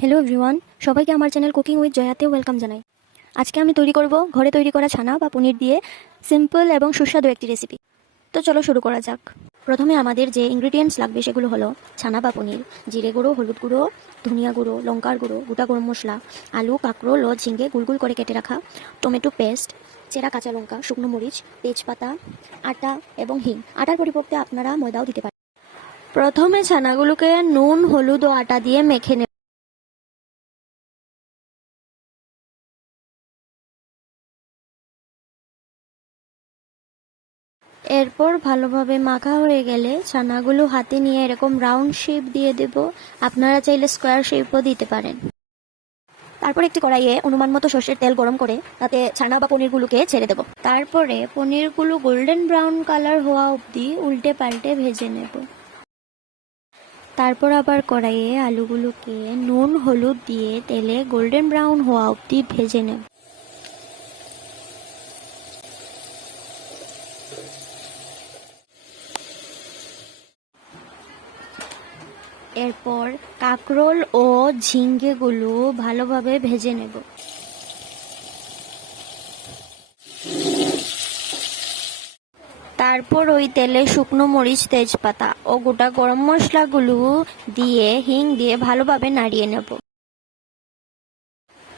Hello everyone, সবাইকে আমার channel cooking with জয়াতে welcome জানাই। আজকে আমি তৈরি করব ঘরে তৈরি করা ছানা বা পনির দিয়ে সিম্পল এবং সুস্বাদু একটি রেসিপি। তো চলো শুরু করা যাক। প্রথমে আমাদের যে ইনগ্রিডিয়েন্টস লাগবে সেগুলো হলো ছানা বা পনির, জিরে গুঁড়ো, হলুদ গুঁড়ো, ধনিয়া গুঁড়ো, লঙ্কার গুঁড়ো, গোটা গরম মশলা, আলু, কাঁকরোল ও ঝিঙ্গে গুলগুল করে কেটে রাখা, টমেটো পেস্ট, চেরা কাঁচা লঙ্কা, শুকনো মরিচ, তেজপাতা, আটা এবং হিং। আটার পরিবর্তে আপনারা ময়দাও দিতে পারেন। প্রথমে ছানাগুলোকে নুন, হলুদ ও আটা দিয়ে মেখে নেব। এরপর ভালোভাবে মাখা হয়ে গেলে ছানাগুলো হাতে নিয়ে এরকম রাউন্ড শেপ দিয়ে দেব। আপনারা চাইলে স্কোয়ার শেপও দিতে পারেন। তারপর একটি কড়াইয়ে অনুমান মতো সর্ষের তেল গরম করে তাতে ছানা বা পনিরগুলোকে ছেড়ে দেব। তারপরে পনিরগুলো গোল্ডেন ব্রাউন কালার হওয়া অবধি উল্টে পাল্টে ভেজে নেব। তারপর আবার কড়াইয়ে আলুগুলোকে নুন হলুদ দিয়ে তেলে গোল্ডেন ব্রাউন হওয়া অবধি ভেজে নেব। এরপর কাঁকরোল ও ঝিঙ্গেগুলো ভালোভাবে ভেজে নেব। তারপর ওই তেলে শুকনো মরিচ, তেজপাতা ও গোটা গরম মশলাগুলো দিয়ে হিং দিয়ে ভালোভাবে নাড়িয়ে নেব।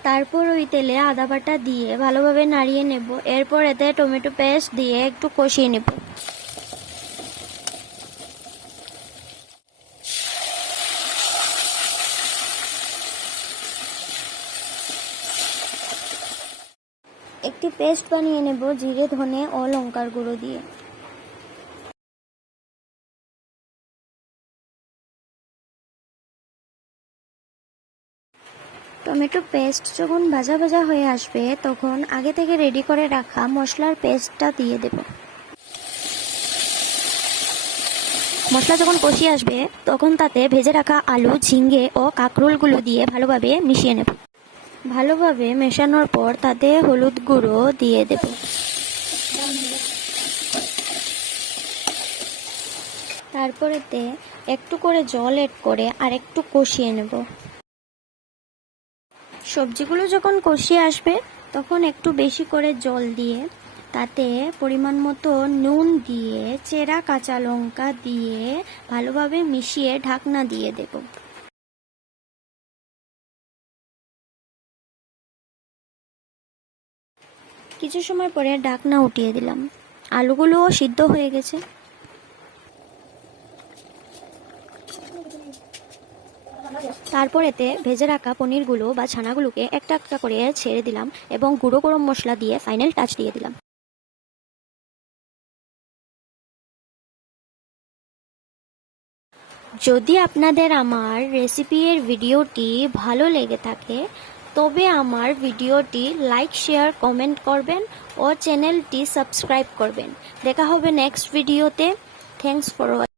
তারপর ওই তেলে আদা বাটা দিয়ে ভালোভাবে নাড়িয়ে নেব। এরপর এতে টমেটো পেস্ট দিয়ে একটু কষিয়ে নেব। একটি পেস্ট বানিয়ে নেব জিরে, ধনে ও লঙ্কার গুঁড়ো দিয়ে। টমেটো পেস্ট যখন ভাজা ভাজা হয়ে আসবে তখন আগে থেকে রেডি করে রাখা মশলার পেস্টটা দিয়ে দেব। মশলা যখন কষিয়ে আসবে তখন তাতে ভেজে রাখা আলু, ঝিঙ্গে ও কাঁকরোলগুলো দিয়ে ভালোভাবে মিশিয়ে নেব। ভালোভাবে মেশানোর পর তাতে হলুদ গুঁড়ো দিয়ে দেব। তারপর এতে একটু করে জল এড করে আর একটু কষিয়ে নেব। সবজিগুলো যখন কষিয়ে আসবে তখন একটু বেশি করে জল দিয়ে তাতে পরিমাণ মতো নুন দিয়ে চেরা কাঁচা লঙ্কা দিয়ে ভালোভাবে মিশিয়ে ঢাকনা দিয়ে দেব। কিছু সময় পরে ঢাকনা উঠিয়ে দিলাম। আলুগুলোও সিদ্ধ হয়ে গেছে। তারপর এতে ভেজে রাখা পনিরগুলো বা ছানাগুলোকে একটা একটা করে ছেড়ে দিলাম এবং গুঁড়ো গরম মশলা দিয়ে ফাইনাল টাচ দিয়ে দিলাম। যদি আপনাদের আমার রেসিপির ভিডিওটি ভালো লেগে থাকে তবে আমার ভিডিওটি লাইক, শেয়ার, কমেন্ট করবেন ও চ্যানেলটি সাবস্ক্রাইব করবেন। দেখা হবে নেক্সট ভিডিওতে। Thanks for watching.